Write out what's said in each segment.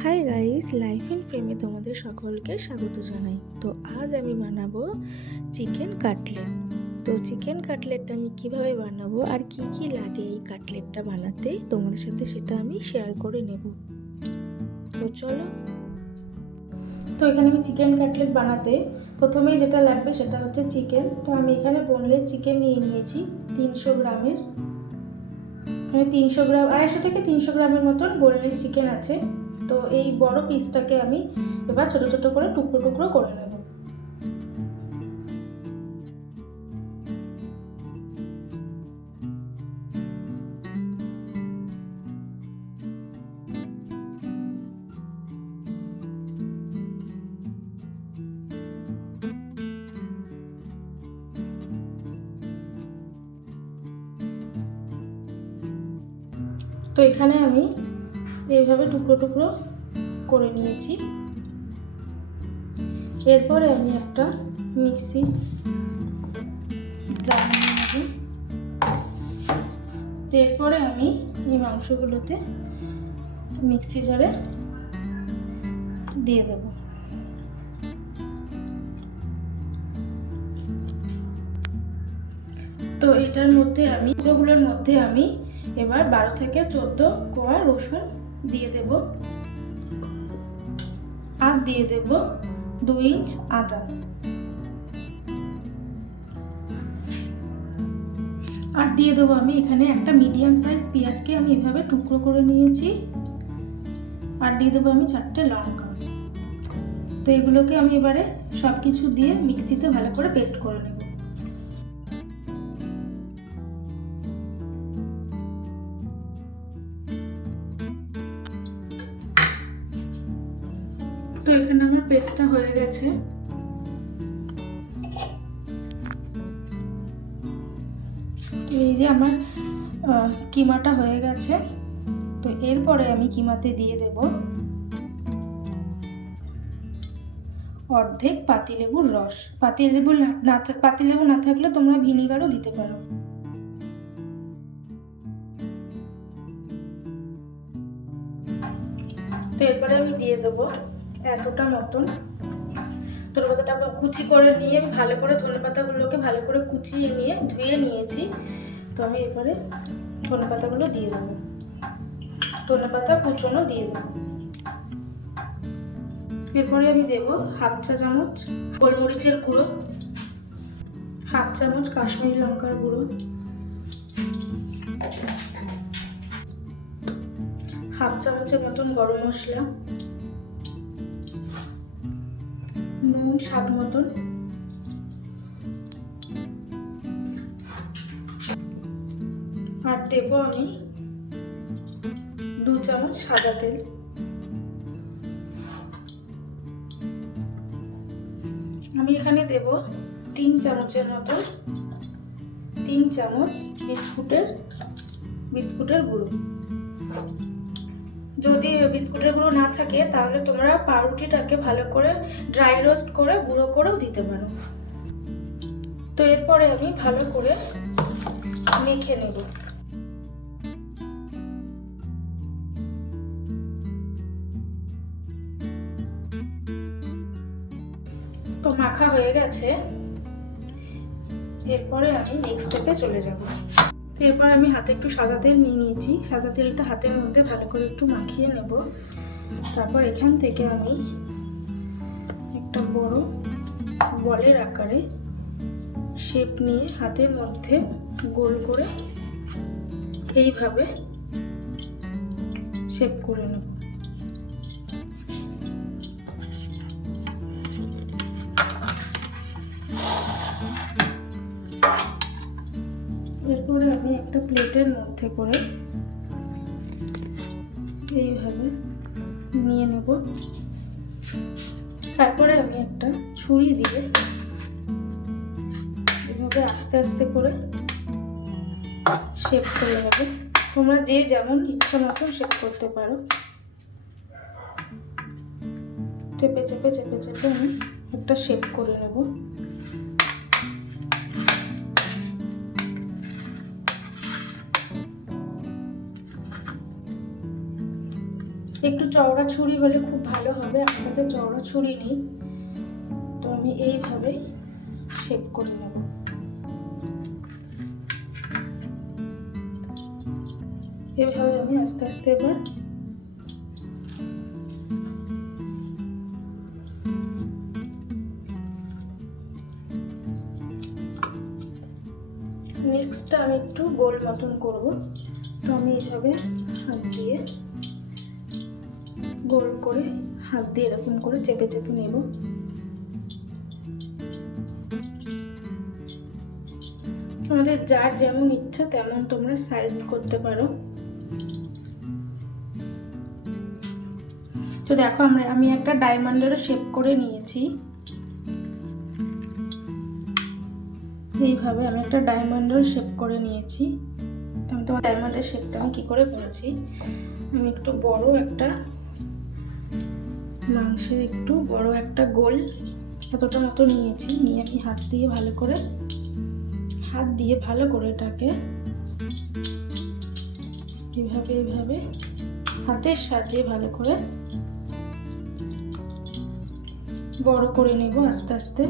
Hi guys, life in ফ্রেমে তোমাদের সকলকে স্বাগত জানাই। তো আজ আমি বানাবো চিকেন কাটলেট। তো চিকেন কাটলেটটা আমি কিভাবে বানাবো আর কি কি লাগে এই কাটলেটটা বানাতে তোমাদের সাথে সেটা আমি শেয়ার করে নেব। তো চলো। তো এখানে আমি চিকেন কাটলেট বানাতে প্রথমেই যেটা লাগবে সেটা হচ্ছে চিকেন। তো আমি এখানে বোনলেস চিকেন নিয়ে নিয়েছি 300 গ্রামের। এখানে 300 গ্রাম 250 থেকে 300 গ্রামের মতন বোনলেস চিকেন আছে। তো এই বড় পিসটাকে আমি এবার ছোট ছোট করে টুকরো টুকরো করে নেব। তো এখানে আমি এইভাবে টুকরো টুকরো করে নিয়েছি। এরপরে আমি একটা মিক্সি জার নিয়ে নেব। এরপরে আমি এই মাংসগুলোতে মিক্সি জারে দিয়ে দেব। তো এটার মধ্যে পুরোগুলোর মধ্যে আমি এবার 12 থেকে 14 কোয়া রসুন দিয়ে দেব আর দিয়ে দেব 2 ইঞ্চ আদা আর দিয়ে দেবো আমি এখানে একটা মিডিয়াম সাইজ পেঁয়াজকে আমি এভাবে টুকরো করে নিয়েছি আর দিয়ে দেবো আমি 4টে লঙ্কা। তো এগুলোকে আমি এবারে সব কিছু দিয়ে মিক্সিতে ভালো করে পেস্ট করে নেব। তো এখানে আমার পেস্টটা হয়ে গেছে। এই যে আমার কিমাটা হয়ে গেছে। তো এরপরে আমি কিমাতে দিয়ে দেব অর্ধেক পাতিলেবুর রস। পাতিলেবু না থাকলে তোমরা ভিনিগারও দিতে পারো। তো এরপরে আমি দিয়ে দেবো এতটা মতন ধনেপাতাটা কুচি করে নিয়ে ভালো করে ধনেপাতাগুলোকে ভালো করে কুচিয়ে নিয়ে ধুয়ে নিয়েছি। তো আমি এবারে ধনেপাতাগুলো দিয়ে দেবো, ধনেপাতা কুচনো দিয়ে দেবো। এরপরে আমি দেব হাফ চা চামচ গোলমরিচের গুঁড়ো, হাফ চামচ কাশ্মীরি লঙ্কার গুঁড়ো, হাফ চামচের মতন গরম মশলা, নুন স্বাদ মতন, আর দেব আমি 2 চামচ সাদা তেল। আমি এখানে দেব 3 চামচের মতো 3 চামচ বিস্কুটের গুঁড়ো। যদি বিস্কুটের গুঁড়ো না থাকে তাহলে তোমরা পাউরুটিটাকে ভালো করে ড্রাই রোস্ট করে গুঁড়ো করেও দিতে পারো। তো এরপরে আমি ভালো করে মেখে নেব। তো মাখা হয়ে গেছে। এরপরে আমি নেক্সট স্টেপে চলে যাব। তো এরপর আমি হাতে একটু সাদা তেল নিয়ে নিয়েছি। সাদা তেলটা হাতের মধ্যে ভালো করে একটু মাখিয়ে নেব। তারপর এখান থেকে আমি একটা বড় বলের আকারে শেপ নিয়ে হাতের মধ্যে গোল করে এইভাবে শেপ করে নেব। এরপরে আমি একটা প্লেটের মধ্যে করে এইভাবে নিয়ে নেব। তারপরে আমি একটা ছুরি দিয়ে এভাবে আস্তে আস্তে করে শেপ করে নেব। তোমরা যে যেমন ইচ্ছা মতন শেপ করতে পারো। চেপে চেপে চেপে চেপে আমি একটা শেপ করে নেব। একটু চওড়া ছুরি হলে খুব ভালো হবে, আমার কাছে চওড়া ছুরি নেই, তো আমি এইভাবেই শেপ করে নেব। এভাবে আমি আস্তে আস্তে এবার নেক্সটটা আমি একটু গোল মতন করব। তো আমি এইভাবে হাত দিয়ে গোল করে হাত দিয়ে এরকম করে চেপে চেপে নেব। তোমাদের যার যেমন ইচ্ছা তেমন তোমরা সাইজ করতে পারো। তো দেখো আমি একটা ডায়মন্ডেরও শেপ করে নিয়েছি। এইভাবে আমি একটা ডায়মন্ডের শেপ করে নিয়েছি। আমি তোমার ডায়মন্ডের শেপটা আমি কী করে করেছি, আমি একটু বড় একটা মাংসের একটু বড় একটা গোল এতটা মতো নিয়েছি, নিয়ে আমি হাত দিয়ে ভালো করে এটাকে এভাবে হাতের সাহায্যে ভালো করে বড় করে নেব। আস্তে আস্তে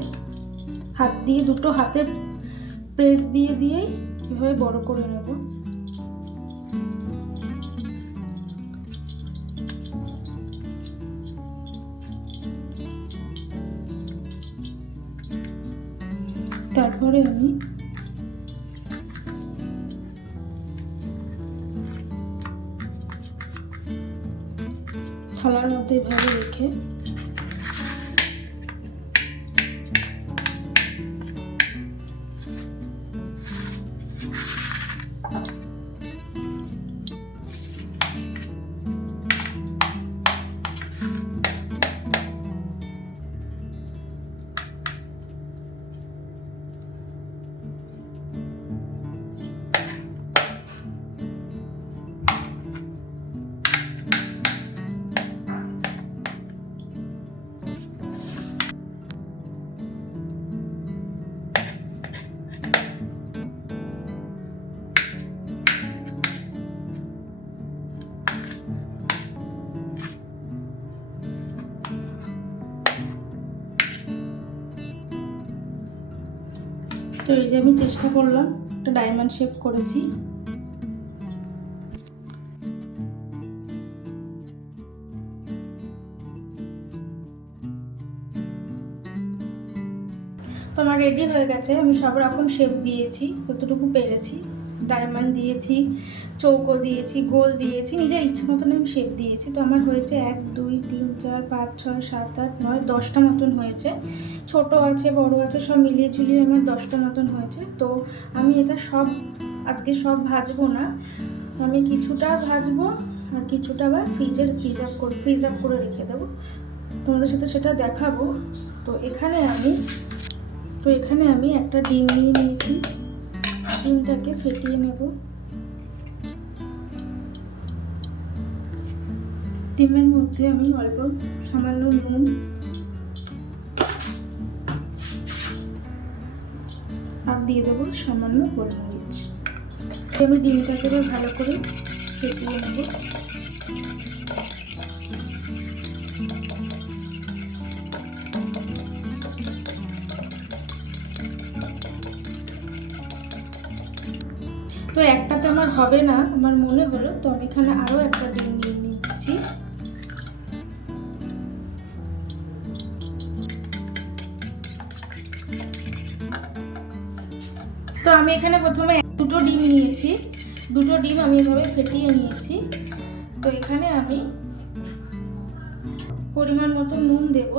হাত দিয়ে দুটো হাতে প্রেস দিয়েই এভাবে বড় করে নেব। তারপরে আমি থালার মধ্যে এভাবে রেখে তো এই যে আমি চেষ্টা করলাম একটা ডায়মন্ড শেপ করেছি। তো আমার রেডি হয়ে গেছে, আমি সব রকম শেপ দিয়েছি যতটুকু পেরেছি, ডায়মন্ড দিয়েছি, চৌকো দিয়েছি, গোল দিয়েছি, নিজের ইচ্ছে মতন আমি শেপ দিয়েছি। তো আমার হয়েছে 1 2 3 4 5 6 7 8 9 10টা মতন হয়েছে, ছোট আছে বড় আছে সব মিলিয়ে ঝুলিয়ে আমার 10টা মতন হয়েছে। তো আমি এটা আজকে সব ভাজবো না, আমি কিছুটা ভাজবো আর কিছুটা আবার ফ্রিজ আপ করে রেখে দেবো, তোমাদের সাথে সেটা দেখাবো। তো এখানে আমি একটা ডিম নিয়ে নিয়েছি, ডিমটাকে ফেটিয়ে নেব। ডিমের মধ্যে আমি অল্প সামান্য নুন আর দিয়ে দেবো সামান্য গোলমরিচ। আমি ডিমটাকে ভালো করে ফেটিয়ে নেব। তো একটাতে আমার হবে না আমার মনে হলো, তো আমি এখানে আরও একটা ডিম নিয়ে নিচ্ছি। তো আমি এখানে প্রথমে দুটো ডিম নিয়েছি, দুটো ডিম আমি এভাবে ফেটিয়ে নিয়েছি। তো এখানে আমি পরিমাণ মতো নুন দেব,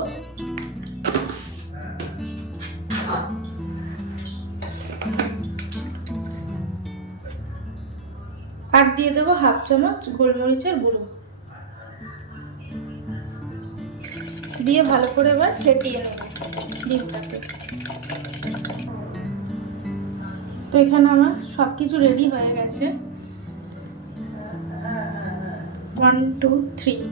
আর দিয়ে দেবো 1/2 চামচ গোলমরিচের গুঁড়ো, দিয়ে ভালো করে এবার ফেটিয়ে নেব ডিমটাকে। তো এখানে আমার সব কিছু রেডি হয়ে গেছে। 1 2 3।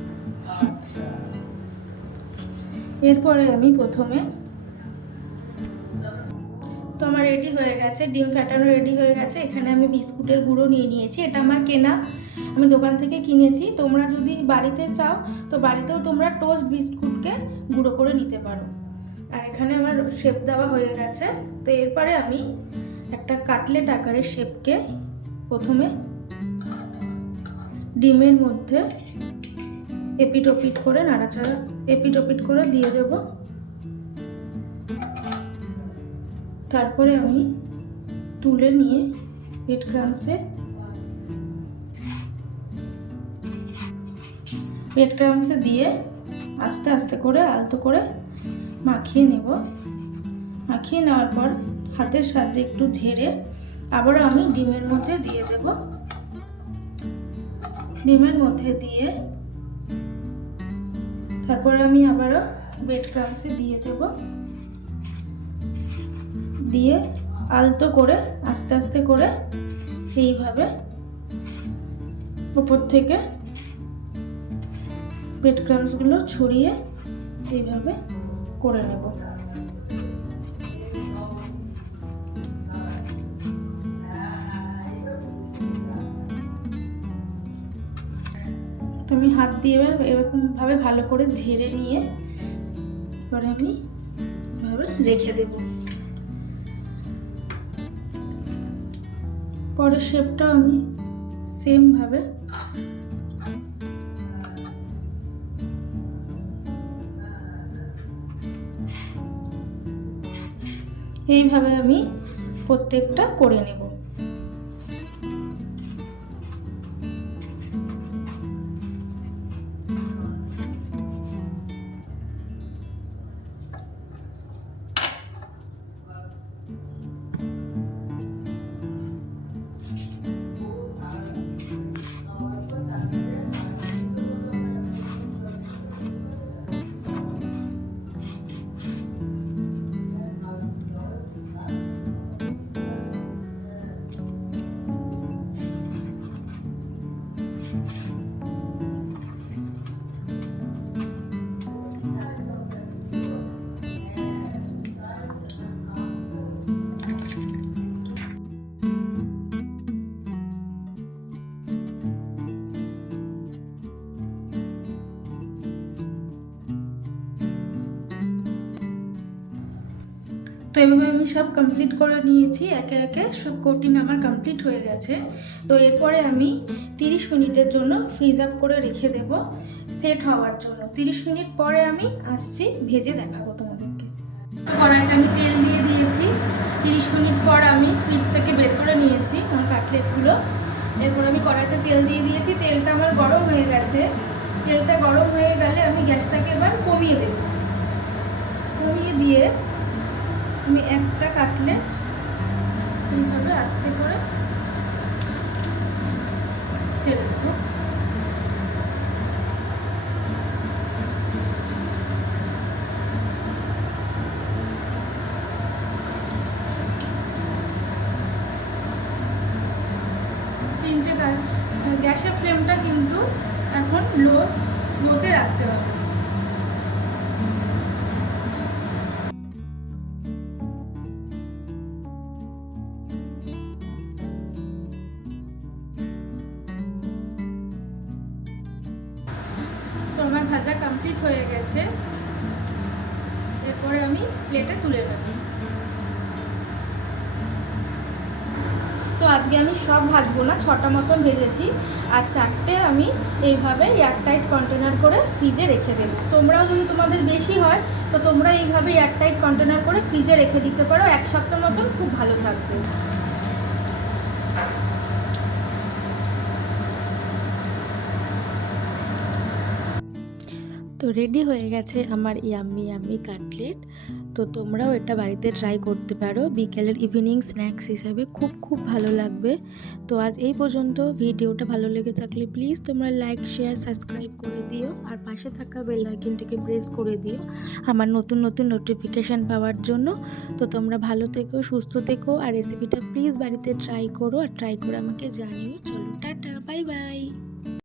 এরপরে আমি প্রথমে, তো আমার রেডি হয়ে গেছে, ডিম ফেটানো রেডি হয়ে গেছে। এখানে আমি বিস্কুটের গুঁড়ো নিয়ে নিয়েছি, এটা আমার কেনা আমি দোকান থেকে কিনেছি। তোমরা যদি বাড়িতে চাও তো বাড়িতেও তোমরা টোস্ট বিস্কুটকে গুঁড়ো করে নিতে পারো। আর এখানে আমার শেপ দেওয়া হয়ে গেছে। তো এরপরে আমি একটা কাটলেট আকারের শেপকে প্রথমে ডিমের মধ্যে এপিট ওপিট করে নাড়াচাড়া এপিট ওপিট করে দিয়ে দেব। তারপরে আমি তুলে নিয়ে ব্রেড ক্রাম্বসে দিয়ে আস্তে আস্তে করে আলতো করে মাখিয়ে নেব। মাখিয়ে নেওয়ার পর হাতের সাহায্যে একটু ঝেড়ে আবারও আমি ডিমের মধ্যে দিয়ে দেব। ডিমের মধ্যে দিয়ে তারপর আমি আবারও ব্রেড ক্রাম্বসে দিয়ে দেব। দিয়ে আলতো করে আস্তে আস্তে করে এইভাবে উপর থেকে ব্রেড ক্রাম্বসগুলো ছড়িয়ে এইভাবে করে নেব। তো আমি হাত দিয়ে এরকমভাবে ভালো করে ঝেড়ে নিয়ে পরে আমি এভাবে রেখে দেব। পরের শেপটা আমি সেমভাবে এইভাবে আমি প্রত্যেকটা করে নেব। তো এভাবে আমি সব কমপ্লিট করে নিয়েছি। একে একে সব কোটিং আমার কমপ্লিট হয়ে গেছে। তো এরপরে আমি 30 মিনিটের জন্য ফ্রিজ আপ করে রেখে দেব সেট হওয়ার জন্য। 30 মিনিট পরে আমি আসছি, ভেজে দেখাবো তোমাদেরকে। তো কড়াইতে আমি তেল দিয়ে দিয়েছি। 30 মিনিট পর আমি ফ্রিজ থেকে বের করে নিয়েছি আমার কাটলেটগুলো। এরপর আমি কড়াইতে তেল দিয়ে দিয়েছি। তেলটা আমার গরম হয়ে গেছে। তেলটা গরম হয়ে গেলে আমি গ্যাসটাকে এবার কমিয়ে দেব। কমিয়ে দিয়ে আমি একটা কাটলেট এইভাবে আস্তে করে ছেড়ে দেব। গ্যাসের ফ্লেমটা কিন্তু এখন লোতে রাখতে হবে। তো আমার ভাজা কমপ্লিট হয়ে গেছে। এরপরে আমি প্লেটে তুলে নেব। তো আজকে আমি সব ভাজবো না, 6টা মতন ভেজেছি। আর 4টে আমি এইভাবে এয়ারটাইট কন্টেনার করে ফ্রিজে রেখে দেবো। তোমরাও যদি তোমাদের বেশি হয় তো তোমরা এইভাবে এয়ারটাইট কন্টেনার করে ফ্রিজে রেখে দিতে পারো। 1 সপ্তাহ মতন খুব ভালো থাকবে। তো রেডি হয়ে গেছে আমার ইয়াম্মি ইয়াম্মি কাটলেট। তো তোমরাও এটা বাড়িতে ট্রাই করতে পারো বিকেলের ইভিনিং স্ন্যাক্স হিসাবে, খুব ভালো লাগবে। তো আজ এই পর্যন্ত। ভিডিওটা ভালো লেগে থাকলে প্লিজ তোমরা লাইক শেয়ার সাবস্ক্রাইব করে দিও, আর পাশে থাকা বেল আইকনটিকে প্রেস করে দিও আমার নতুন নোটিফিকেশান পাওয়ার জন্য। তো তোমরা ভালো থেকো, সুস্থ থেকো, আর রেসিপিটা প্লিজ বাড়িতে ট্রাই করো, আর ট্রাই করে আমাকে জানিও। চলো টাটা, বাই বাই।